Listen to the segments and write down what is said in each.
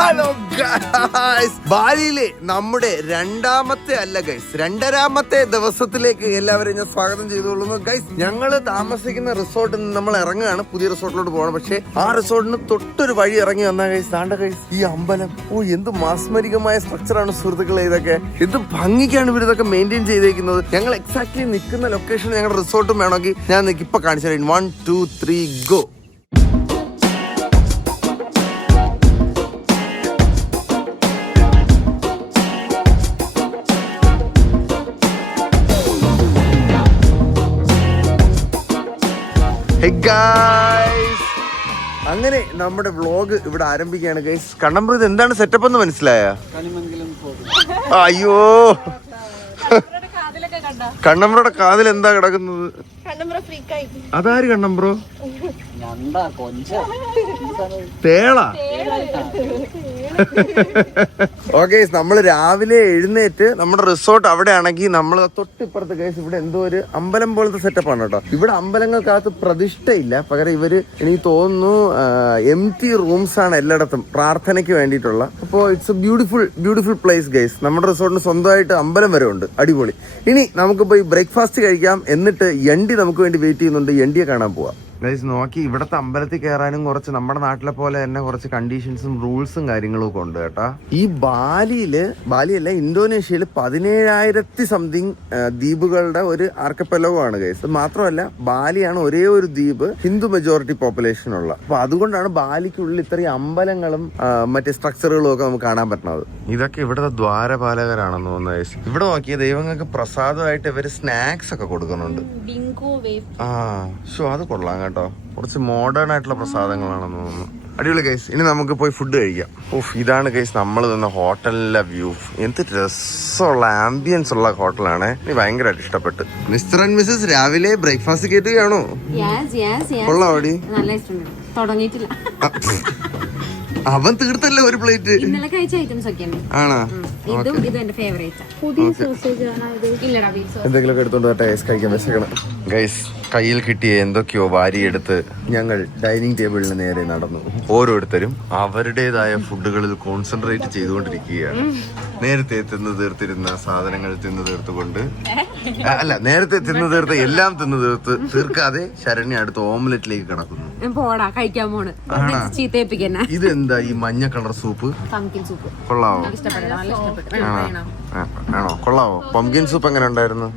Hello guys, ബാലിയിലെ നമ്മുടെ രണ്ടരാമത്തെ ദിവസത്തിലേക്ക് എല്ലാവരെയും ഞാൻ സ്വാഗതം ചെയ്തുകൊള്ളുന്നു. ഗൈസ്, ഞങ്ങള് താമസിക്കുന്ന റിസോർട്ടിൽ നിന്ന് നമ്മൾ ഇറങ്ങുകയാണ്, പുതിയ റിസോർട്ടിലോട്ട് പോകണം. പക്ഷെ ആ റിസോർട്ടിന് തൊട്ടൊരു വഴി ഇറങ്ങി വന്നാൽ ഗൈസ്, താണ്ട ഗൈസ് ഈ അമ്പലം, എന്ത് മാസ്മരികമായ സ്ട്രക്ചറാണ് സുഹൃത്തുക്കളെ. ഇതൊക്കെ എന്ത് ഭംഗിക്കാണ് ഇവരിതൊക്കെ മെയിൻറ്റെയിൻ ചെയ്തേക്കുന്നത്. ഞങ്ങൾ എക്സാക്ട്ലി നിൽക്കുന്ന ലൊക്കേഷൻ ഞങ്ങളുടെ റിസോർട്ടും വേണമെങ്കിൽ ഞാൻ ഇപ്പൊ കാണിച്ചു തരാം. 1 2 3 ഗോ. അങ്ങനെ നമ്മുടെ വ്ളോഗ് ഇവിടെ ആരംഭിക്കുകയാണ് ഗൈസ്. കണ്ണമ്പ്ര, ഇത് എന്താണ് സെറ്റപ്പ് എന്ന് മനസ്സിലായ? അയ്യോ, കണ്ണമ്പ്രയുടെ കാതിൽ എന്താ കിടക്കുന്നത്? അതാര് കണ്ണമ്പ്രോ? തേള. ഓക്കെ, നമ്മൾ രാവിലെ എഴുന്നേറ്റ് നമ്മുടെ റിസോർട്ട് അവിടെ ആണെങ്കിൽ നമ്മൾ തൊട്ടിപ്പുറത്ത് കേസ് ഇവിടെ എന്തോ ഒരു അമ്പലം പോലത്തെ സെറ്റപ്പാണ് കേട്ടോ. ഇവിടെ അമ്പലങ്ങൾക്കകത്ത് പ്രതിഷ്ഠയില്ല, പകരം ഇവര് എനിക്ക് തോന്നുന്നു എംപ്റ്റി റൂംസ് ആണ് എല്ലായിടത്തും പ്രാർത്ഥനയ്ക്ക് വേണ്ടിയിട്ടുള്ള. അപ്പോൾ it's A beautiful place guys. നമ്മുടെ റിസോർട്ടിന് സ്വന്തമായിട്ട് അമ്പലം വരെ ഉണ്ട്, അടിപൊളി. ഇനി നമുക്ക് പോയി ബ്രേക്ക്ഫാസ്റ്റ് കഴിക്കാം, എന്നിട്ട് എൻഡി നമുക്ക് വേണ്ടി വെയിറ്റ് ചെയ്യുന്നുണ്ട്. എൻഡിയെ കാണാൻ പോവാം ഗൈസ്. നോക്കി, ഇവിടത്തെ അമ്പലത്തിൽ കയറാനും കുറച്ച് നമ്മുടെ നാട്ടിലെ പോലെ തന്നെ കുറച്ച് കണ്ടീഷൻസും റൂൾസും കാര്യങ്ങളും ഒക്കെ ഉണ്ട് കേട്ടാ. ഈ ബാലിയല്ല, ഇന്തോനേഷ്യയിൽ 17,000 സംതിങ് ദ്വീപുകളുടെ ഒരു ആർക്കപ്പെലഗോ ആണ് ഗൈസ്. അത് മാത്രമല്ല, ബാലിയാണ് ഒരേ ഒരു ദ്വീപ് ഹിന്ദു മെജോറിറ്റി പോപ്പുലേഷൻ ഉള്ള. അപ്പൊ അതുകൊണ്ടാണ് ബാലിക്കുള്ളിൽ ഇത്രയും അമ്പലങ്ങളും മറ്റേ സ്ട്രക്ചറുകളും ഒക്കെ നമുക്ക് കാണാൻ പറ്റുന്നത്. ഇതൊക്കെ ഇവിടുത്തെ ദ്വാരപാലകരാണെന്ന് തോന്നുന്നു ഗൈസ്. ഇവിടെ നോക്കിയ ദൈവങ്ങൾക്ക് പ്രസാദമായിട്ട് ഇവര് സ്നാക്സ് ഒക്കെ കൊടുക്കുന്നുണ്ട്. അത് കൊള്ളാം കേട്ടോ. കുറച്ച് മോഡേൺ ആയിട്ടുള്ള പ്രസാദങ്ങളാണെന്ന് തോന്നുന്നു. അടിപൊളി ഗൈസ്. ഇനി നമുക്ക് പോയി ഫുഡ് കഴിക്കാം. ഇതാണ് ഗൈസ് നമ്മൾ തന്ന ഹോട്ടലിലെ വ്യൂ. എന്ത് രസമുള്ള ആംബിയൻസ് ഉള്ള ഹോട്ടലാണ്. എനിക്ക് ഭയങ്കരമായിട്ട് ഇഷ്ടപ്പെട്ടു. മിസ്റ്റർ ആൻഡ് മിസ്സസ് രാവിലെ ബ്രേക്ക്ഫാസ്റ്റ് കേട്ടുകയാണോ? കൊള്ളാടി. തുടങ്ങിയിട്ടില്ല. അവൻ തീർത്തല്ലേ ഒരു പ്ലേറ്റ്? ഇന്നലെ കഴിച്ച ഐറ്റംസ് ഒക്കെയാണ്. ആണോ? ഇത് എന്റെ ഫേവറേറ്റ്. പുതിയ സോസേജ് ആണ് ഇത്. എന്തെങ്കിലും എടുത്തോണ്ട് കഴിക്കാൻ വെച്ചേക്കണം ഗൈസ്. കയ്യിൽ കിട്ടിയ എന്തൊക്കെയോ വാരിയെടുത്ത് ഞങ്ങൾ ഡൈനിങ് ടേബിളിന് നേരെ നടന്നു. ഓരോരുത്തരും അവരുടേതായ ഫുഡുകളിൽ കോൺസെൻട്രേറ്റ് ചെയ്തുകൊണ്ടിരിക്കുകയാണ്. നേരത്തെ തിന്നു തീർത്തിരുന്ന സാധനങ്ങൾ തിന്നു തീർത്തുകൊണ്ട്, നേരത്തെ തിന്നു തീർത്ത എല്ലാം തിന്നു തീർക്കാതെ ശരണ്യ അടുത്ത ഓംലെറ്റിലേക്ക് കിടക്കുന്നു. ഇതെന്താ ഈ മഞ്ഞ കളർ സൂപ്പ്? കൊള്ളാവോ? ആണോ? കൊള്ളാവോ? പംകിൻ സൂപ്പ് എങ്ങനെ ഉണ്ടായിരുന്നു?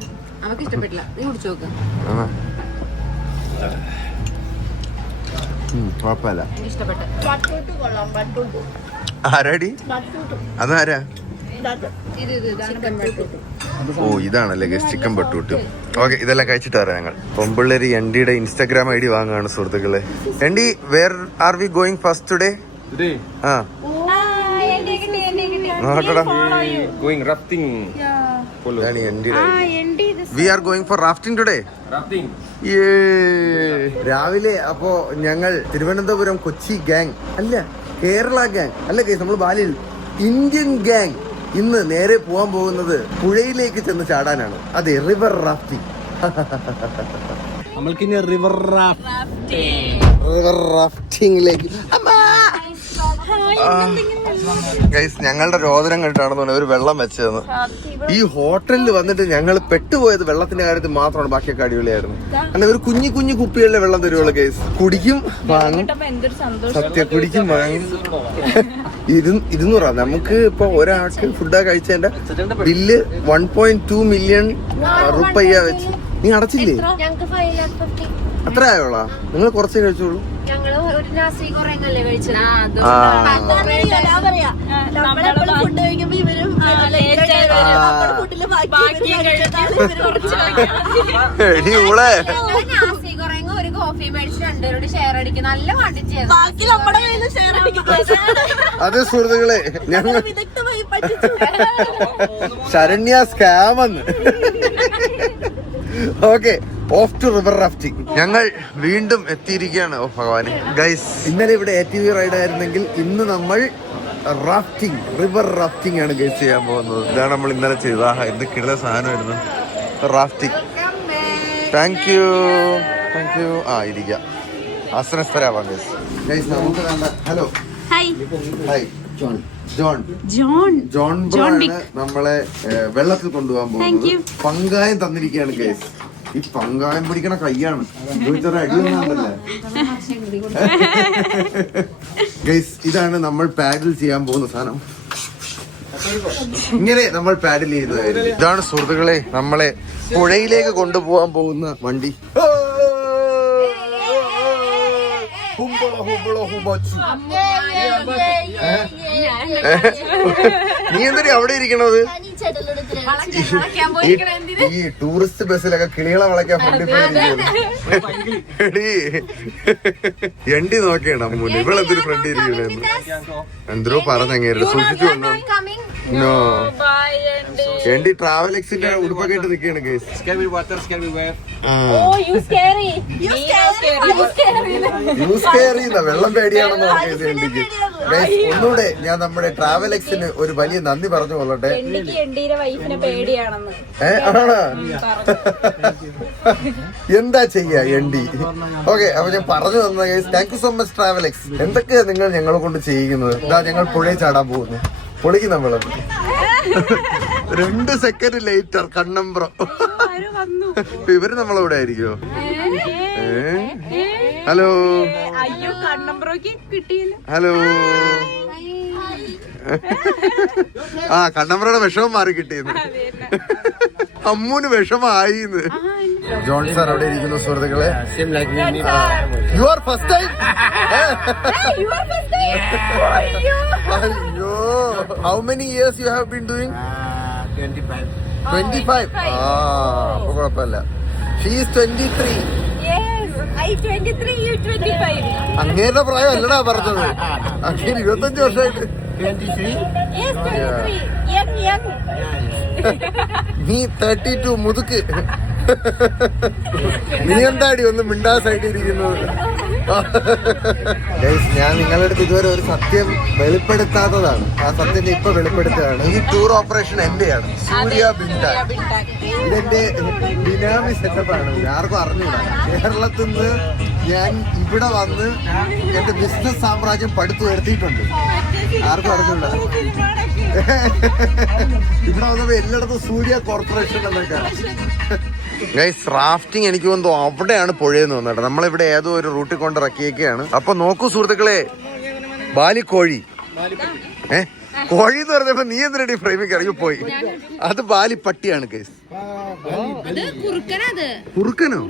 കുഴപ്പമില്ല. ആരാടി? അതാരാ? ഇതാണല്ലേ ചിക്കൻ ബട്ടൂട്ട്. ഓക്കെ, ഇതെല്ലാം കഴിച്ചിട്ട് വരാം ഞങ്ങൾ. പൊമ്പിള്ളേര് എൻഡിയുടെ ഇൻസ്റ്റാഗ്രാം ID വാങ്ങുകയാണ് സുഹൃത്തുക്കളെ. എൻഡി, where are we going first today? We are going for rafting today. രാവിലെ അപ്പോ ഞങ്ങൾ തിരുവനന്തപുരം കൊച്ചി ഗ്യാങ് അല്ല, കേരള ഗ്യാങ് അല്ല കേസ്, നമ്മൾ ബാലിയിൽ ഇന്ത്യൻ ഗ്യാങ് ഇന്ന് നേരെ പോകാൻ പോകുന്നത് പുഴയിലേക്ക് ചെന്ന് ചാടാനാണ്. അതെ, റിവർ റാഫ്റ്റിംഗ്. നമ്മൾക്കിനി റിവർ റാഫ്റ്റിംഗിലേക്ക്. ഗൈസ്, ഞങ്ങളുടെ രോദനം കണ്ടിട്ടാണെന്ന് ഒരു വെള്ളം വെച്ചതെന്ന്. ഈ ഹോട്ടലിൽ വന്നിട്ട് ഞങ്ങൾ പെട്ടുപോയത് വെള്ളത്തിന്റെ കാര്യത്തിൽ മാത്രമാണ്. ബാക്കിയൊക്കെ അടിപൊളിയായിരുന്നു. അങ്ങനെ ഒരു കുഞ്ഞു കുപ്പികളിലെ വെള്ളം തരുവുള്ളൂ ഗൈസ്. കുടിക്കും, വാങ്ങും. സത്യം, കുടിക്കും, വാങ്ങും. 200 നമുക്ക് ഇപ്പൊ ഒരാൾക്ക് ഫുഡ് കഴിച്ചതിന്റെ ബില്ല് 1.2 മില്യൺ റുപ്പയ്യ വെച്ച്. നീ അടച്ചില്ലേ? അത്ര ആയോളാ? നിങ്ങൾ കുറച്ചേ കഴിച്ചോളൂ. ഒരു കോഫി മേടിച്ച് രണ്ടുപേരോട് ഷെയർ അടിക്കും. നല്ല അതെ സുഹൃത്തുക്കളെ, ഞങ്ങൾ ശരണ്യ സ്കാമെന്ന്. Okay, off to river rafting. ഞങ്ങൾ വീണ്ടും എത്തിയിരിക്കുകയാണ്. ഓ ഭഗവാനെ ഗൈസ്, ഇന്നലെ ഇവിടെ ATV റൈഡ് ആയിരുന്നെങ്കിൽ ഇന്ന് നമ്മൾ റിവർ റാഫ്റ്റിംഗ് ആണ് ഗൈസ് ചെയ്യാൻ പോകുന്നത്. ഇതാണ് നമ്മൾ ഇന്നലെ ചെയ്തത്. എന്ത് കിടന്ന സാധനമായിരുന്നു റാഫ്റ്റിംഗ്. Thank you. ഇരിക്കാം. ആസനസ്ഥരാവാം ഗൈസ്. നമുക്ക് hello, hi John John bro ആണ് നമ്മളെ വെള്ളത്തിൽ കൊണ്ടുപോകാൻ പോകുന്നത്. പങ്കായം തന്നിരിക്കുകയാണ് ഗൈസ്. ഈ പങ്കായം പിടിക്കണ കയ്യാണ് അടിയൊന്നുണ്ടല്ലേ ഗൈസ്. ഇതാണ് നമ്മൾ പാഡിൽ ചെയ്യാൻ പോകുന്ന സാധനം. ഇങ്ങനെ നമ്മൾ പാഡിൽ ചെയ്തത്. ഇതാണ് സുഹൃത്തുക്കളെ നമ്മളെ പുഴയിലേക്ക് കൊണ്ടുപോകാൻ പോകുന്ന വണ്ടി. നീ എന്തിനാ അവിടെ ഇരിക്കണത്? ഈ ടൂറിസ്റ്റ് ബസ്സിലൊക്കെ കിളികളെ വളയ്ക്കാൻ ഫ്രണ്ടിൽ എണ്ടി നോക്കിയാണ് അമ്മൂന്. ഇവളെന്തൊരു ഫ്രണ്ടിൽ ഇരിക്കണെന്ന് എന്തോ പറഞ്ഞങ്ങേര് സൂക്ഷിച്ചു വന്നോ. എണ്ടി ട്രാവൽ എക്സിന്റെ ഉടുപ്പൊക്കെ ഇട്ട് നിൽക്കുകയാണ് കേസ്. വെള്ളം പേടിയാണെന്ന് പറഞ്ഞത് എണ്ടിക്ക്. ഒന്നുകൂടെ ഞാൻ നമ്മുടെ ട്രാവൽ എക്സിന് ഒരു വലിയ നന്ദി പറഞ്ഞു കൊള്ളട്ടെ. എന്താ ചെയ്യാ എണ്ടി. ഓക്കെ, അപ്പൊ ഞാൻ പറഞ്ഞു തന്ന case. Thank you so much travel X. എന്തൊക്കെയാ നിങ്ങൾ ഞങ്ങളെ കൊണ്ട് ചെയ്യുന്നത്? ഇതാ ഞങ്ങൾ പുഴയിൽ ചാടാൻ പോകുന്നു. പൊളിക്കും നമ്മള്. 2 സെക്കൻഡ് ലേറ്റർ കണ്ണമ്പ്രോ. ഇവര് നമ്മളെവിടെ ആയിരിക്കോ? Hello hello. ആ കണ്ണമ്പ്രയുടെ വിഷമം മാറി കിട്ടിയെന്ന്. അമ്മൂന് വിഷമായിന്ന്. ജോൺ സാർ അവിടെ ഇരിക്കുന്നു സുഹൃത്തുക്കളെ. You are first time. അയ്യോ, how many years you have been doing? 25. ആ, അപ്പൊ കുഴപ്പമില്ല. She is 23. അങ്ങേരുടെ പ്രായം അല്ലടാ പറഞ്ഞത്. അങ്ങനെ 25 വർഷമായിട്ട്. നീ 32 മുതുക്ക്. നീ എന്താടി ഒന്ന് മിണ്ടാ സൈഡിരിക്കുന്നത്? ഞാൻ നിങ്ങളുടെ അടുത്ത് ഇതുവരെ ഒരു സത്യം വെളിപ്പെടുത്താത്തതാണ്. ആ സത്യം ഇപ്പൊ വെളിപ്പെടുത്തുകയാണ്. ഈ ടൂർ ഓപ്പറേഷൻ എന്റെയാണ്. സൂര്യ ബിൻഡാൻ. ഇതെന്റെ ബിനാമി സെറ്റപ്പാണ്. ആർക്കും അറിഞ്ഞൂടാ. കേരളത്തിൽ നിന്ന് ഞാൻ ഇവിടെ വന്ന് എന്റെ ബിസിനസ് സാമ്രാജ്യം പടുത്തു വരുത്തിയിട്ടുണ്ട്. ആർക്കും അറിഞ്ഞൂടാ. ഇവിടെ വന്നപ്പോ എല്ലായിടത്തും സൂര്യ കോർപ്പറേഷൻ എന്നൊക്കെ. ഗൈസ്, റാഫ്റ്റിംഗ് എനിക്ക് തോന്നുന്നു അവിടെയാണ് പുഴയെന്ന് തോന്നുന്നത്. നമ്മളിവിടെ ഏതോ ഒരു റൂട്ടിൽ കൊണ്ട് ഇറക്കിയൊക്കെയാണ്. അപ്പൊ നോക്കൂ സുഹൃത്തുക്കളെ, ബാലിക്കോഴി. കോഴി എന്ന് പറഞ്ഞപ്പോ നീ എന്തിനടി ഫ്രെയിമിൽ ഇറങ്ങി പോയി? അത് ബാലിപ്പട്ടിയാണ് ഗൈസ്. കുറുക്കനോ?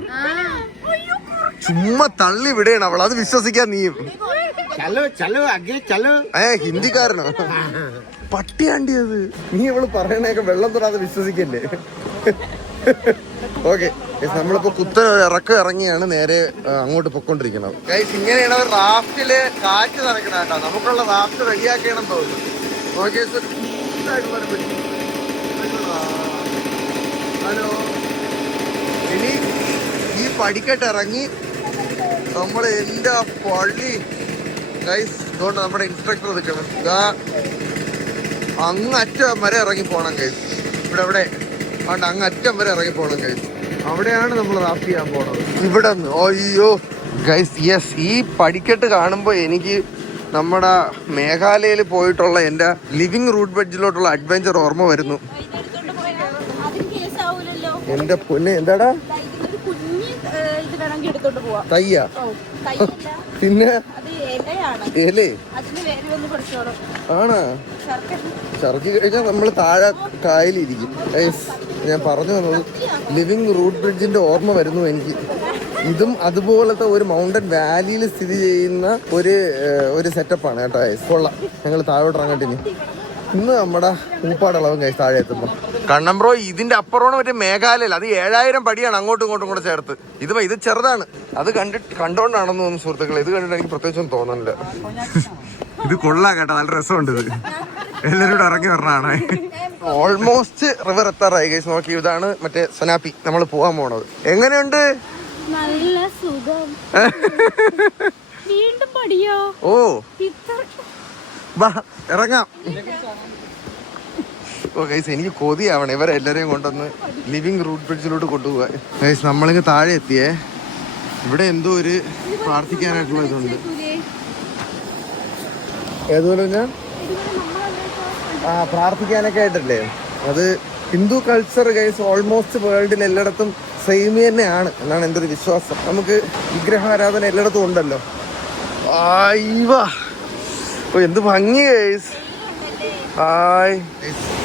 ചുമ്മാ തള്ളി വിടയാണ് അവൾ. അത് വിശ്വസിക്കാൻ നീയും. ഹിന്ദിക്കാരനോ? പട്ടിയാണ്ടിയത്. നീ അവള് പറയണേക്കെ വെള്ളം തൊടാതെ വിശ്വസിക്കല്ലേ? ഓക്കെ, നമ്മളിപ്പോ കുത്തൻ ഇറക്കം ഇറങ്ങിയാണ് നേരെ അങ്ങോട്ട് പൊക്കോണ്ടിരിക്കുന്നത്. ഗൈസ്, ഇങ്ങനെയാണ് അവർ റാഫ്റ്റില് കാറ്റ് നടക്കണ കേട്ടോ. നമുക്കുള്ള റാഫ്റ്റ് റെഡിയാക്കണം തോന്നുന്നു. Okay, hello. ഇനി ഈ പടിക്കെട്ട് ഇറങ്ങി നമ്മൾ എന്റെ പള്ളി ഗൈസ്. അതുകൊണ്ട് നമ്മുടെ ഇൻസ്ട്രക്ടർ നിൽക്കണം. ഇതാ അങ്ങറ്റം വരെ ഇറങ്ങി പോണം ഗൈസ്. ഇവിടെ അതുകൊണ്ട് അങ്ങറ്റം വരെ ഇറങ്ങി പോണം ഗൈസ്. അവിടെയാണ് നമ്മൾ റാഫ്റ്റ് ചെയ്യാൻ പോണത്. ഇവിടെ നിന്ന് അയ്യോ ഗൈസ്, യെസ്, ഈ പടിക്കെട്ട് കാണുമ്പോൾ എനിക്ക് നമ്മുടെ മേഘാലയയിൽ പോയിട്ടുള്ള എൻ്റെ ലിവിങ് റൂട്ട് ബെഡ്ജിലോട്ടുള്ള അഡ്വഞ്ചർ ഓർമ്മ വരുന്നു. എന്റെ പൊന്നെ, എന്താടാ തയ്യ? പിന്നെ ഏലേ ആണാ? ചർക്കി കഴിഞ്ഞാൽ നമ്മൾ താഴെ കായലിരിക്കും. ഞാൻ പറഞ്ഞു വന്നത് ലിവിങ് റൂട്ട് ബ്രിഡ്ജിന്റെ ഓർമ്മ വരുന്നു എനിക്ക്. ഇതും അതുപോലത്തെ ഒരു മൗണ്ടൻ വാലിയിൽ സ്ഥിതി ചെയ്യുന്ന ഒരു സെറ്റപ്പാണ് കേട്ടോ. കൊള്ളാം. ഞങ്ങൾ താഴോട്ട് ഇറങ്ങട്ടിനി. ഇന്ന് നമ്മുടെ ഊപ്പാടളവും കഴിച്ച് താഴെ എത്തുമ്പോ കണ്ണമ്പ്രോ. ഇതിന്റെ അപ്പുറമാണ് മറ്റേ മേഘാലയ. അത് 7000 പടിയാണ് അങ്ങോട്ടും ഇങ്ങോട്ടും കൂടെ ചേർത്ത്. ഇത് ചെറുതാണ്. അത് കണ്ടോണ്ടാണെന്ന് തോന്നുന്നു സുഹൃത്തുക്കളെ. ഇത് കണ്ടിട്ട് എനിക്ക് പ്രത്യേകിച്ചൊന്നും തോന്നുന്നില്ല. ഇത് കൊള്ളാം കേട്ടോ, നല്ല രസമുണ്ട്. ഇത് എല്ലാവരും ഇറങ്ങി വരണാണ്. ഓൾമോസ്റ്റ് റിവർ എത്താറായി ഗൈസ്. നോക്കി, ഇതാണ് മറ്റേ സനാപ്പി നമ്മൾ പോവാൻ പോണത്. എങ്ങനെയുണ്ട്? നല്ല സുഖം. വീണ്ടും പടിയോ? ഓ, ഇറങ്ങാം. ഓ ഗൈസ്, എനിക്ക് കൊതിയാവണം ഇവരെല്ലാരെയും കൊണ്ടൊന്ന് ലിവിങ് റൂട്ട് ബ്രിഡ്ജിലോട്ട് കൊണ്ടുപോകാൻ. ഗൈസ്, നമ്മളിങ്ങ് താഴെ എത്തിയേ. ഇവിടെ എന്തോ ഒരു പ്രാർത്ഥിക്കാനായിട്ടുള്ള ഇതുണ്ട്. ഏതുപോലെ ഞാൻ പ്രാർത്ഥിക്കാനൊക്കെ ആയിട്ടല്ലേ? അത് ഹിന്ദു കൾച്ചർ ഗൈസ് ഓൾമോസ്റ്റ് വേൾഡിൽ എല്ലായിടത്തും സെയിം തന്നെയാണ് എന്നാണ് എൻ്റെ ഒരു വിശ്വാസം. നമുക്ക് വിഗ്രഹാരാധന എല്ലായിടത്തും ഉണ്ടല്ലോ. എന്ത് ഭംഗി ഗൈസ്. ഹായ്.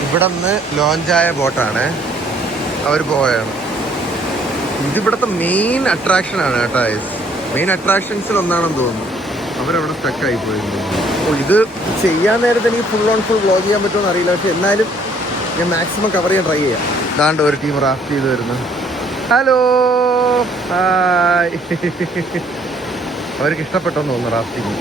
ഇവിടെ നിന്ന് ലോഞ്ചായ ബോട്ടാണ്, അവർ പോയാണ്. ഇതിവിടുത്തെ മെയിൻ അട്രാക്ഷൻ ആണ് കേട്ടോ ഗൈസ്. മെയിൻ അട്രാക്ഷൻസിൽ ഒന്നാണെന്ന് തോന്നുന്നു. അവരവിടെ സ്റ്റക്കായി പോയിരുന്നു. ഇത് ചെയ്യാൻ നേരത്തെ എനിക്ക് ഫുൾ ഓൺ ഫുൾ വ്ലോഗ് ചെയ്യാൻ പറ്റുമെന്ന് അറിയില്ല, പക്ഷെ എന്നാലും ഞാൻ മാക്സിമം കവർ ചെയ്യാൻ ട്രൈ ചെയ്യാം. ഇതാണ്ട് ഒരു ടീം റാഫ്റ്റ് ചെയ്ത് വരുന്നു. Hello, hi. അവർക്ക് ഇഷ്ടപ്പെട്ടെന്ന് തോന്നുന്നു റാഫ്റ്റിങ്.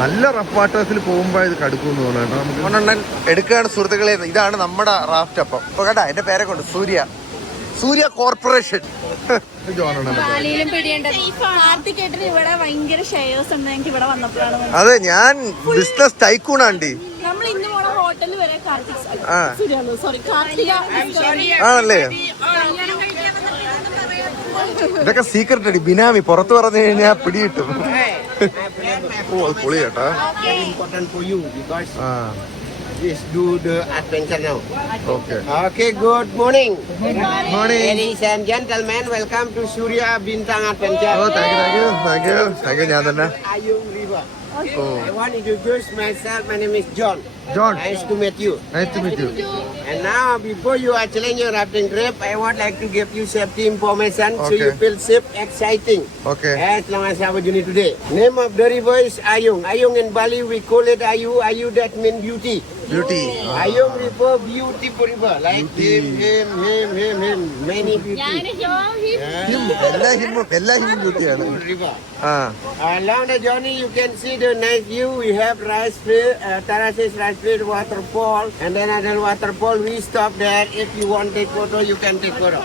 നല്ല റഫ് വാട്ടേഴ്സിൽ പോകുമ്പോൾ ഇത് കടുക്കുമെന്ന് തോന്നുന്നു കേട്ടോ. നമുക്ക് ഒന്നെണ്ണൻ എടുക്കുകയാണ് സുഹൃത്തുക്കളെ. ഇതാണ് നമ്മുടെ റാഫ്റ്റ്. അപ്പം ഇപ്പൊ കേട്ടാ എന്റെ പേരൊക്കെ ഉണ്ട്, സൂര്യ കോർപ്പറേഷൻ. അതെ, ഞാൻ ബിസിനസ് ടൈക്കൂൺ ആണ്ടി. ആണല്ലേ? ഇതൊക്കെ സീക്രട്ട് അടി, ബിനാമി. പുറത്ത് പറഞ്ഞു കഴിഞ്ഞാൽ പിടികിട്ടും. ഓ, അത് പൊളി കേട്ടാ. Let's do the adventure now. Okay. Okay, good morning. Morning. Ladies and gentlemen, welcome to Surya Bintang Adventure. Oh, thank you. ഞാൻ തന്നെ. Ayung River. Oh. I want to introduce myself. My name is John. Nice to meet you. Nice to meet you. And now, before you are challenging your rafting trip, I would like to give you safety information so Okay. you feel safe, exciting. Okay. As long as our journey today. Name of the river is Ayung. Ayung in Bali we call it Ayu. Ayu that means beauty. Beauty. Ayung River, beautiful river. Like him. Many beauty. എല്ലാം ബ്യൂട്ടിയാണ്. River. ആ, Along the journey, you can see the nice view. We have terraces, rice field, waterfall, and then another waterfall. We stop there. If you want to take photo, you can take photo.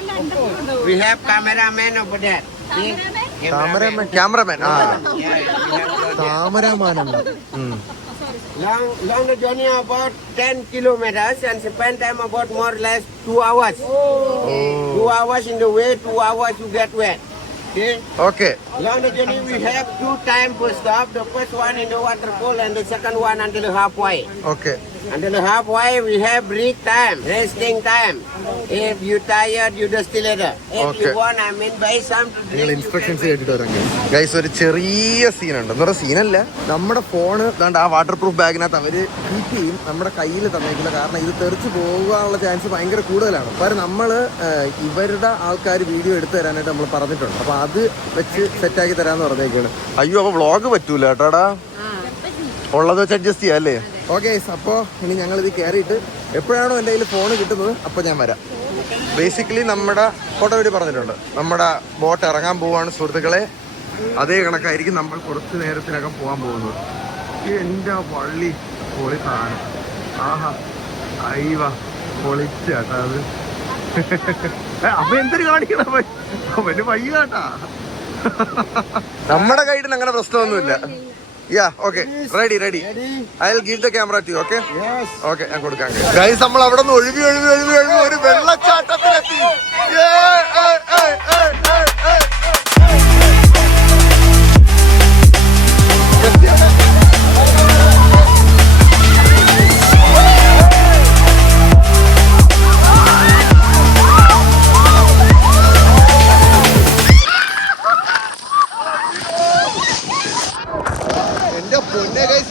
We have cameraman over there. See? Cameraman. ആ, Yeah, we have ക്യാമറമാനാണ്. long the journey about 10 kilometers and spend time about more or less 2 hours. 2 hours in the way, 2 hours you get wet. Okay? Okay. Along the journey, we have 2 times per stop. The first one in the waterfall and the second one until the halfway. Okay. Until the halfway, we have break time, resting time. If you tired, you just still later. If Okay. you want, I mean, buy some to നിങ്ങൾ drink. Instructions കേട്ടിട്ട് വരാം guys. ഒരു ചെറിയ സീനുണ്ട്. എന്ന് പറഞ്ഞ സീനല്ല, നമ്മുടെ phone ദാണ്ട് ആ വാട്ടർ പ്രൂഫ് ബാഗിനകത്ത് അവര് കീപ്പ് ചെയ്യും, നമ്മുടെ കയ്യിൽ തന്നേക്കില്ല. കാരണം ഇത് തെറിച്ച് പോകാനുള്ള ചാൻസ് ഭയങ്കര കൂടുതലാണ്. കാരണം നമ്മള് ഇവരുടെ ആൾക്കാർ വീഡിയോ എടുത്തു തരാനായിട്ട് നമ്മൾ പറഞ്ഞിട്ടുണ്ട്. അപ്പൊ അത് വെച്ച് സെറ്റാക്കി തരാന്ന് പറഞ്ഞേക്കാണ്. അയ്യോ, അപ്പൊ വ്ളോഗ് പറ്റൂല കേട്ടാടാ, ഉള്ളത് വെച്ച് അഡ്ജസ്റ്റ് ചെയ്യാം അല്ലേ? ഓക്കെ, അപ്പോൾ ഇനി ഞങ്ങളിത് കയറിയിട്ട് എപ്പോഴാണോ എൻ്റെ കയ്യിൽ ഫോൺ കിട്ടുന്നത് അപ്പോൾ ഞാൻ വരാം. ബേസിക്കലി നമ്മുടെ ഫോട്ടോ വീഡിയോ പറഞ്ഞിട്ടുണ്ട്, നമ്മുടെ ബോട്ട് ഇറങ്ങാൻ പോവാണ് സുഹൃത്തുക്കളെ. അതേ കണക്കായിരിക്കും നമ്മൾ കുറച്ച് നേരത്തിനകം പോകാൻ പോകുന്നത്. എൻ്റെ പള്ളി പൊളി സാധനം. ആഹാ, അയ്യവ പൊളിച്ച കേട്ടാ അത്. അപ്പൊ എന്തൊരു കാണിക്കണം അവന് വയ്യ കേട്ടാ. നമ്മുടെ കയ്യിൽ അങ്ങനെ പ്രശ്നമൊന്നുമില്ല. Okay, ready. I'll give the camera to you, okay? Yes. Okay, ഞാൻ കൊടുക്കാം. ഗൈസ്, നമ്മൾ അവിടെ നിന്ന് ഒഴുകി ഒരു വെള്ളച്ചാട്ടത്തിലെത്തി.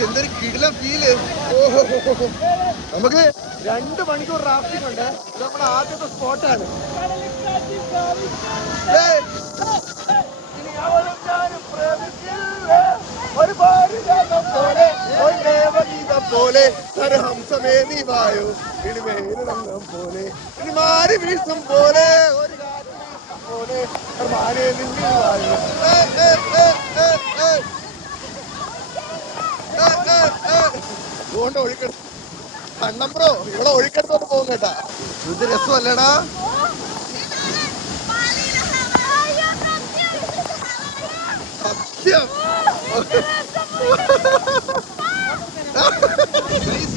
എന്തൊരു കിടിലൻ ഫീല്. നമുക്ക് 2 മണിക്കൂർ റാഫ്റ്റിംഗ് ഉണ്ട്. ഇത് നമ്മുടെ ആദ്യത്തെ സ്പോട്ടാണ്. പോലെ ഹംസമേ നീ വായോ പോലെ മാറി വീഴ്ത്തും പോലെ ഒരു പോലെ മാറി വായോ. ഒഴുക്കെടുത്ത് കണ്ണമ്പ്രോ ഇവിടെ ഒഴുക്കെടുത്തോട്ട് പോകും കേട്ടാ. ഇത് രസമല്ലടാ. സത്യം.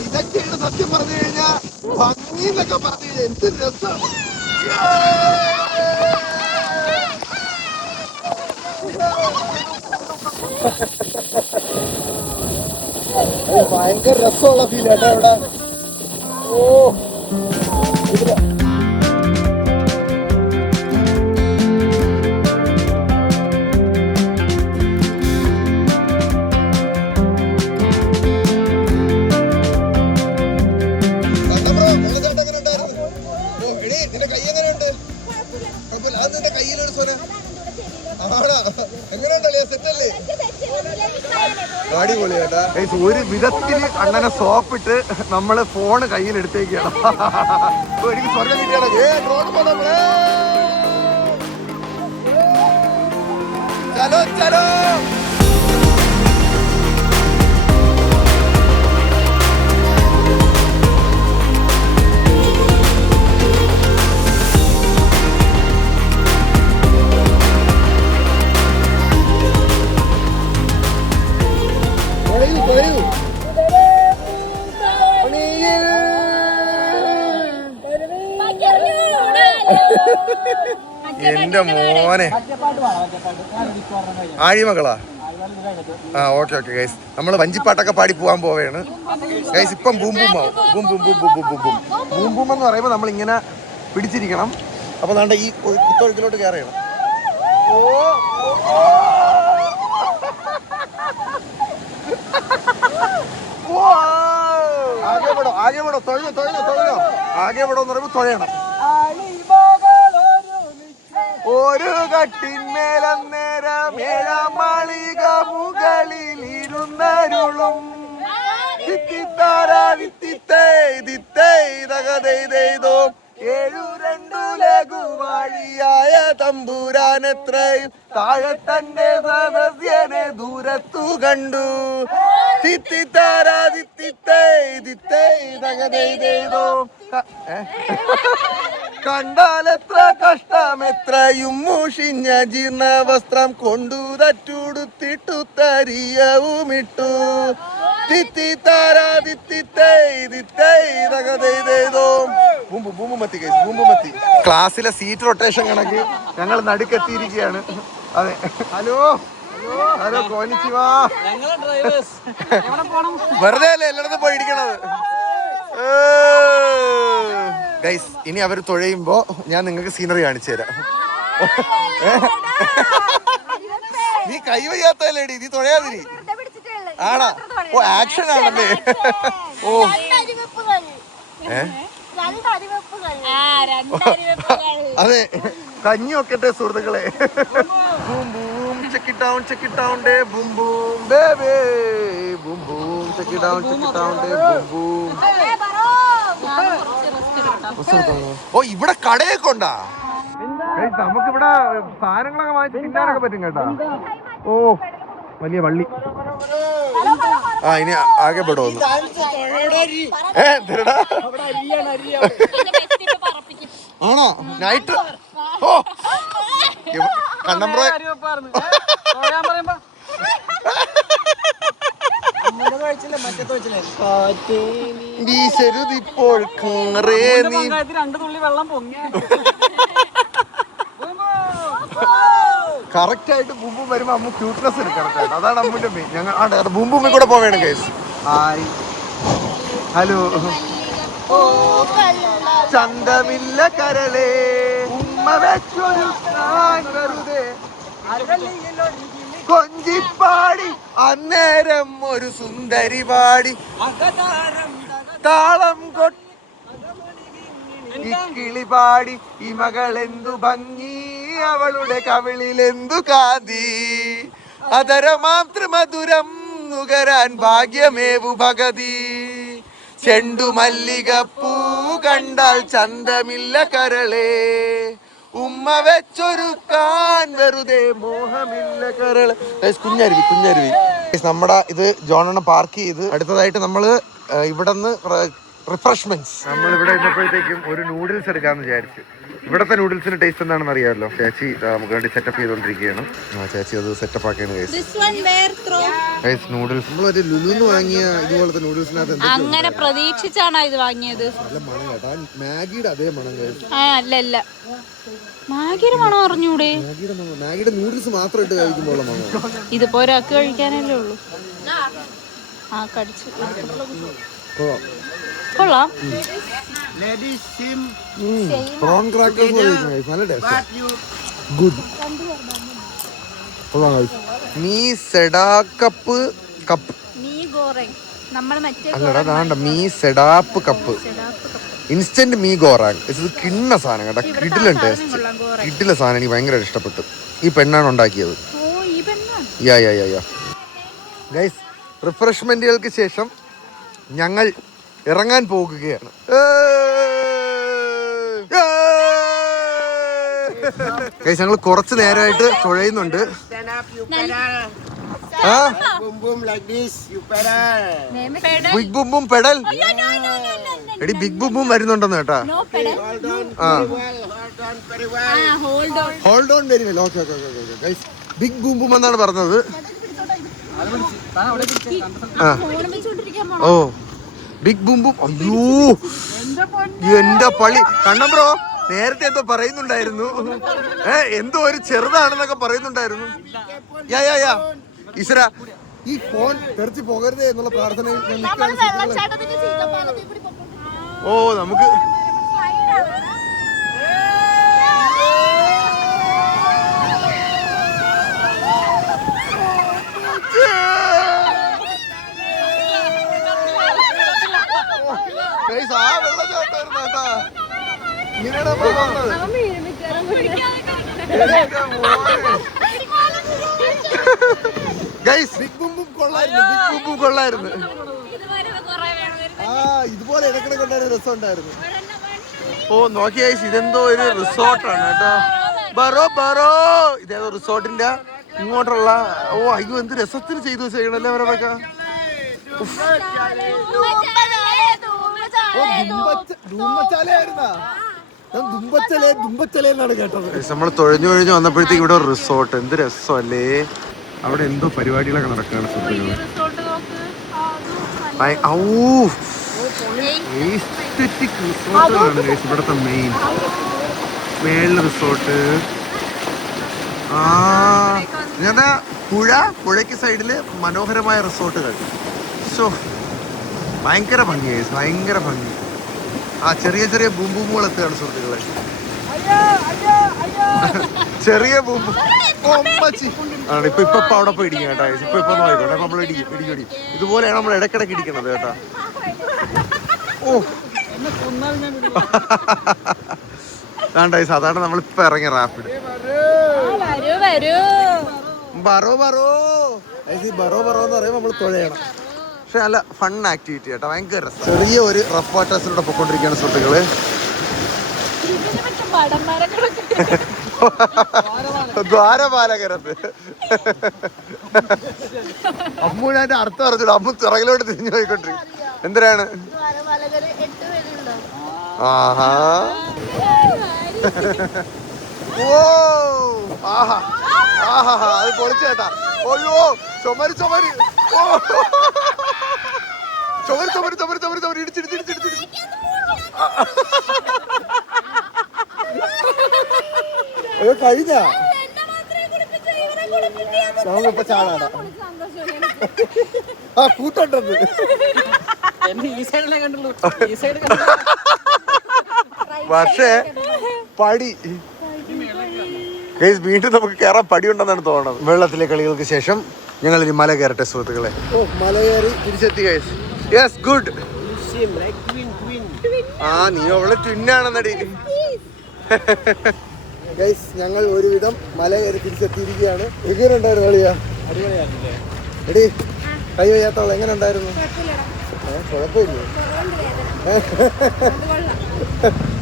ഇതൊക്കെയാണ് സത്യം പറഞ്ഞു കഴിഞ്ഞാ ഭംഗി എന്നൊക്കെ പറഞ്ഞു കഴിഞ്ഞാൽ എന്ത് രസം. ഭയങ്കര രസമുള്ള ഫീൽ കേട്ടോ ഇവിടെ. ഓ അടിപൊളി കേട്ടാ. ഒരു വിധത്തില് അണ്ണനെ സോപ്പിട്ട് നമ്മള് ഫോണ് കയ്യിലെടുത്തേക്കാണ്. എനിക്ക് സ്വർഗം കിട്ടിയാണ്. ചലോ ചലോ. എന്റെ മോനെ ആഴിമകളാ. ആ ഓക്കെ ഓക്കെ ഗൈസ്, നമ്മള് വഞ്ചിപ്പാട്ടൊക്കെ പാടി പോവാൻ പോവുകയാണ് ഗൈസ്. ഇപ്പം ബൂം ബൂം ആവും. Boom boom boom boom boom boom boom boom boom എന്ന് പറയുമ്പോൾ നമ്മൾ ഇങ്ങനെ പിടിച്ചിരിക്കണം. അപ്പൊ നാണ്ട ഈ കുത്തൊഴുക്കിലോട്ട് കയറിയാണ്. ഓ ആകെ പെടോ ആകെ പെടോ തൊഴോ തൊഴോ തൊഴോ. ആകെ പെടോ എന്ന് പറയുമ്പോൾ തൊഴയണം. ഒരു കട്ടിന്മേലന്നേരം ഏഴാം മാളിക മുകളിൽ ഇരുന്നരുളും. ഏഴു രണ്ടു ലഘുവാഴിയായ തമ്പുരാനെത്രയും താഴെ തന്റെ സദസ്യനെ ദൂരത്തു കണ്ടു. കണ്ടാലെത്ര കഷ്ടം, എത്രയും മുഷിഞ്ഞ ജീർണ വസ്ത്രം കൊണ്ടു തറ്റുടുത്തിട്ടു തരിയവുമിട്ടു. ക്ലാസ്സിലെ സീറ്റ് റൊട്ടേഷൻ കണക്ക് ഞങ്ങൾ നടുക്കെത്തിയിരിക്കുകയാണ്. അതെ, ഹലോ ഹലോ കോനിച്ചിവാ. വെറുതെ അല്ലേ എല്ലായിടത്തും പോയി ഇരിക്കണത് ഗൈസ്. ഇനി അവർ തുഴയുമ്പോ ഞാൻ നിങ്ങൾക്ക് സീനറി കാണിച്ചു തരാം. നീ കൈ വയ്യാത്തല്ലേടി, നീ തുഴയാതിരി. ആണാ? ഓ ആക്ഷൻ ആണല്ലേ. ഓ അതെ, കഞ്ഞി വെക്കട്ടെ സുഹൃത്തുക്കളെ. Boom boom check it down check it down day boom boom baby boom boom check it down check it down day boom boom. ഓ ഇവിടെ കടയൊക്കെ ഉണ്ടാ. നമുക്കിവിടെ സാധനങ്ങളൊക്കെ വാങ്ങിച്ച് തിന്നാനൊക്കെ പറ്റും കേട്ടാ. ഓ വലിയ വള്ളി. ആ ഇനി ആകെ പെടുന്നു. ആണോ നൈറ്റ്? ഓ കണ്ടംപ്രോ വീശരുതിപ്പോൾ കറക്റ്റ് ആയിട്ട് ബൂമ്പും വരുമ്പോ അമ്മ ക്യൂട്ട്നെസ് കറക്റ്റ് ആയിട്ട്. അതാണ് അമ്മുന്റെ മെയിൻ. ഞങ്ങൾ ബൂമ്പൂമ്മി കൂടെ പോവേണം കേസ്. Hi hello. ചന്തമില്ല കരളേ ഉമ്മ വെച്ചൊരു വെറുതെ കൊഞ്ചിപ്പാടി അന്നേരം ഒരു സുന്ദരി പാടി താളം കിളി പാടി ഈ മകളെന്തു ഭംഗി അവളുടെ കവിളിലെന്തു കാന്തി അതരമാതൃമധുരം നുകരാൻ ഭാഗ്യമേവു ഭഗതി ചെണ്ടു മല്ലികപ്പൂ കണ്ടാൽ ചന്തമില്ല കരളേ ഉമ്മ വെച്ചൊരുക്കാൻ വെറുതെ മോഹമില്ല കരള്. കുഞ്ഞരുവി കുഞ്ഞരുവി. നമ്മുടെ ഇത് ജോണണ്ണ പാർക്ക് ചെയ്ത് അടുത്തതായിട്ട് നമ്മള് ഇവിടുന്ന് റിഫ്രഷ്മെന്റ്സ്. നമ്മൾ ഇവിടെ ഇരുന്നപ്പോഴത്തേക്കും ഒരു നൂഡിൽസ് എടുക്കാന്ന് വിചാരിച്ചു. ഇവിടത്തെ നൂഡിൽസിന്റെ ടേസ്റ്റ് എന്താണെന്ന് അറിയാമല്ലോ. ചേച്ചി നമുക്ക് വേണ്ടി സെറ്റപ്പ് ചെയ്തോണ്ടിരിക്കുകയാണ്. ചേച്ചി അത് സെറ്റപ്പ് ആക്കിയാണ് നൂഡിൽസ്. നമ്മളൊരു ലുലുന്ന് വാങ്ങിയ ഇതുപോലത്തെ നൂഡിൽസിനകത്ത് അങ്ങനെ പ്രതീക്ഷിച്ചാണ് ഇത് വാങ്ങിയത്. നല്ല മണം കേട്ടാ, മാഗിയുടെ അതേ മണം. അല്ല മാഗിയുടെ മണം അറിഞ്ഞൂടെ? മാഗിയുടെ നൂഡിൽസ് മാത്രം ഇട്ട് കഴിക്കുമ്പോൾ മണം. ഇതിപ്പോ ഒരാൾക്ക് കഴിക്കാനല്ലേ ഉള്ളൂ. കൊള്ളാം. Ladies sim, പ്രോൺ ക്രാക്കേഴ്സ് പോലെ ഇരിക്കുന്നു guys. നല്ല taste. but you good. Mie Sedaap cup cup. അല്ലടാ ദാണ്ട Mie Sedaap cup. Instant Mie Goreng. ഇത് കിണ്ണ സാധനം കേട്ടോ. കിടിലൻ ടേസ്റ്റ്. കിടില സാധനം എനിക്ക് ഭയങ്കര ഇഷ്ടപ്പെട്ടു. ഈ പെണ്ണാണ് ഉണ്ടാക്കിയത്. യാ യാ യാ യാ ഗൈസ്, റിഫ്രഷ്മെന്റുകൾക്ക് ശേഷം ഞങ്ങൾ ഇറങ്ങാൻ പോകുകയാണ്. ഗൈസ്, ഞങ്ങൾ കുറച്ച് നേരമായിട്ട് തുഴയുന്നുണ്ട്. stand up, you pedal. Boom boom like this, you pedal. Big boom boom pedal. എടി ബിഗ് ബും ബും വരുന്നുണ്ടെന്ന് കേട്ടാ. Hold on very well, hold on very well. Hold on very well. Okay okay okay guys, big boom boom എന്നാണ് പറഞ്ഞത്. ഓ big boom boom. അയ്യോ എന്റെ പള്ളി കണ്ണം ബ്രോ. നേരത്തെ എന്തോ പറയുന്നുണ്ടായിരുന്നു, എന്തോ ഒരു ചെറുതാണെന്നൊക്കെ പറയുന്നുണ്ടായിരുന്നു. യാ യാ യാ ഈശ്വര, ഈ ഫോൺ തെറിച്ച് പോകരുതേ എന്നുള്ള പ്രാർത്ഥനയിൽ ഓ നമുക്ക് ആ വെള്ളച്ചാട്ടമായിരുന്നു കേട്ടാ. ഇങ്ങനെയാണ് പോകുന്നത്. ഗൈസ്, ബിഗ് ബും ബും കൊള്ളായിരുന്നു. ബിഗ് ബും ബും കൊള്ളായിരുന്നു. ആ ഇതുപോലെ ഇടക്കിടെ കൊണ്ടായിരുന്നു, രസം ഉണ്ടായിരുന്നു. ഓ നോക്കി ഗൈസ്, ഇതെന്തോ ഒരു റിസോർട്ടാണ് കേട്ടോ. ബറോ ബറോ, ഇതേതോ റിസോർട്ടിന്റെ ഇങ്ങോട്ടുള്ള. ഓ അയ്യോ എന്ത് രസത്തിന് ചെയ്തു ചെയ്യണല്ലേ അവരൊക്കെ. നമ്മൾ തുഴഞ്ഞു തുഴഞ്ഞു വന്നപ്പോഴത്തേക്ക് ഇവിടെ ഒരു റിസോർട്ട്. എന്ത് രസമല്ലേ. അവിടെ എന്തോ പരിപാടികളൊക്കെ നടക്കുകയാണ്. റിസോർട്ടുകളാണ് ഇവിടുത്തെ മെയിൻ. മേളിൽ റിസോർട്ട്. ഇങ്ങനെ പുഴയ്ക്ക് സൈഡില് മനോഹരമായ റിസോർട്ടുകൾ. ഭയങ്കര ഭംഗിയായി, ഭയങ്കര ഭംഗി. ആ ചെറിയ ചെറിയ ബൂമ്പൂമുകൾ എത്തുകയാണ് സുഹൃത്തുക്കളെ. ചെറിയ ബൂമ്പു ആണ്. ഇപ്പൊ അവിടെ പോയി ഇടിക്കും കേട്ടോ. ഇപ്പൊ നോക്കിക്കോട്ടെ, നമ്മൾ ഇടിക്കും. ഇതുപോലെയാണ് നമ്മൾ ഇടക്കിടക്ക് ഇടിക്കണത് കേട്ടോ. ഓ സാധാരണ നമ്മളിപ്പോ ഇറങ്ങിയ റാപ്പിഡ്. ബറോ ബറോ ബറോ ബറോ എന്ന് പറയുമ്പോൾ നമ്മൾ തുഴയണം. പക്ഷെ നല്ല ഫൺ ആക്ടിവിറ്റി കേട്ടോ, ഭയങ്കര രസം. ചെറിയ ഒരു റഫ് വാട്ടേഴ്സിലൂടെ പൊയ്ക്കൊണ്ടിരിക്കുകയാണ് സുഹൃത്തുക്കള്. ദ്വാരപാലകരത്ത് അമ്മു ഞാൻ അർത്ഥം അറിഞ്ഞിട്ട് അമ്മു ചിറകിലോട്ട് തിരിഞ്ഞു പോയിക്കൊണ്ടിരിക്കും. എന്തിനാണ്? ആഹാ ഓ ആഹാ ആഹാ അത് പൊളിച്ചേട്ടാ. ഓയ്യോ ചുമര് ചുമര്. ഓ ചുമര് ചുമര് ചുമര് ചുമര് ചുമര് ഇടിച്ചിടിച്ചിടിച്ചിടിച്ചിടി. കഴിഞ്ഞ നമുക്കിപ്പോ ചാടാടാ. ആ കൂട്ടുണ്ടത്. പക്ഷേ പടി ഗൈസ് വീണ്ടും നമുക്ക് കയറാൻ പടി ഉണ്ടെന്നാണ് തോന്നുന്നത്. വെള്ളത്തിലെ കളികൾക്ക് ശേഷം ഞങ്ങൾ ഇനി മല കയറട്ടെ സുഹൃത്തുക്കളെ. ഓ മല കയറി തിരിച്ചെത്തി ഗൈസ്. Yes good. ആ നീ അവളെ ട്വിന്നാണെന്നടി. ഗൈസ് ഞങ്ങൾ ഒരുവിധം മല കയറി തിരിച്ചെത്തിയിരിക്കുകയാണ്. എങ്ങനെ ഉണ്ടായിരുന്നു കളിയാ? എടി കൈ വയ്യാത്തോളം എങ്ങനെ ഉണ്ടായിരുന്നു? കുഴപ്പമില്ല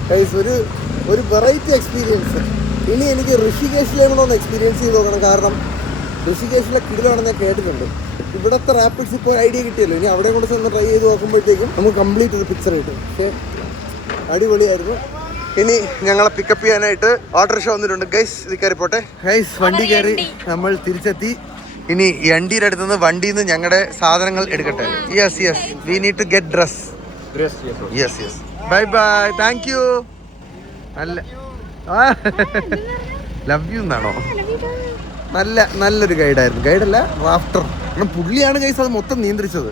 ഗൈസ്. ഒരു വെറൈറ്റി എക്സ്പീരിയൻസ്. ഇനി എനിക്ക് ഋഷികേശിലേക്കൊന്ന് എക്സ്പീരിയൻസ് ചെയ്ത് നോക്കണം. കാരണം ഋഷികേശിലെ കിടിലാണെന്ന് ഞാൻ കേട്ടിട്ടുണ്ട്. ഇവിടുത്തെ റാപ്പിഡ്സ് ഇപ്പോൾ ഐഡിയ കിട്ടിയല്ലോ. ഇനി അവിടെ കൊണ്ട് ചെന്ന് ട്രൈ ചെയ്ത് നോക്കുമ്പോഴത്തേക്കും നമുക്ക് കംപ്ലീറ്റ് ഒരു പിക്ചർ കിട്ടും. പക്ഷേ അടിപൊളിയായിരുന്നു. ഇനി ഞങ്ങളെ പിക്കപ്പ് ചെയ്യാനായിട്ട് ഓട്ടോറിക്ഷ വന്നിട്ടുണ്ട് ഗൈസ്. ഇത് കയറി പോട്ടെ ഗൈസ്. വണ്ടി കയറി നമ്മൾ തിരിച്ചെത്തി. ഇനി എൻഡിയുടെ അടുത്ത് നിന്ന് വണ്ടിയിൽ നിന്ന് ഞങ്ങളുടെ സാധനങ്ങൾ എടുക്കട്ടെ. Yes yes we need to get dress. Yes yes bye bye thank you. നല്ല ലവ് യു എന്നാണോ? നല്ലൊരു ഗൈഡായിരുന്നു. ഗൈഡല്ല റാഫ്റ്റർ. കാരണം പുള്ളിയാണ് ഗൈസ് അത് മൊത്തം നിയന്ത്രിച്ചത്.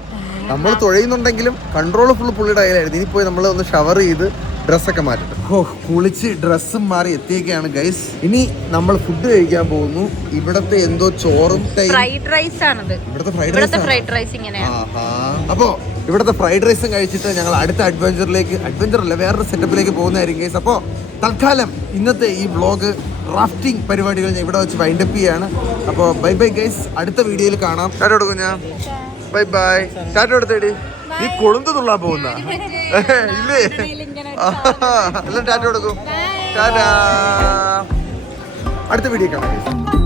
നമ്മൾ തുഴയുന്നുണ്ടെങ്കിലും കൺട്രോൾ ഫുള്ള് പുള്ളിയുടെ കയ്യിലായിരുന്നു. ഇനി പോയി നമ്മൾ ഒന്ന് ഷവർ ചെയ്ത് ഡ്രസ്സൊക്കെ മാറ്റിട്ട് കുളിച്ച് ഡ്രസ്സും മാറി എത്തിയൊക്കെയാണ് ഗൈസ്. ഇനി നമ്മൾ ഫുഡ് കഴിക്കാൻ പോകുന്നു. ഇവിടത്തെ എന്തോ ചോറും ഫ്രൈഡ് റൈസ് ആണത്. ഇവിടത്തെ ഫ്രൈഡ് റൈസ് ഇങ്ങനെ. അപ്പോ ഇവിടത്തെ ഫ്രൈഡ് റൈസും കഴിച്ചിട്ട് ഞങ്ങൾ അടുത്ത അഡ്വഞ്ചർ അല്ല വേറൊരു സെറ്റപ്പിലേക്ക് പോകുന്നതായിരിക്കും ഗൈസ്. അപ്പോൾ തൽക്കാലം ഇന്നത്തെ ഈ വ്ളോഗ് റാഫ്റ്റിംഗ് പരിപാടികൾ ഞാൻ ഇവിടെ വെച്ച് വൈൻഡപ്പ് ചെയ്യാണ്. അപ്പോൾ ബൈ ബൈ ഗൈസ്, അടുത്ത വീഡിയോയിൽ കാണാം. ടാറ്റ കൊടുക്കും ഞാൻ. Bye bye. ടാറ്റ കൊടുത്തേടി. നീ കൊളുന്ത് തുള്ളാൻ പോകുന്ന ഇല്ലേ? എല്ലാം ടാറ്റ കൊടുക്കും. ടാറ്റാ. അടുത്ത വീഡിയോ കാണാം.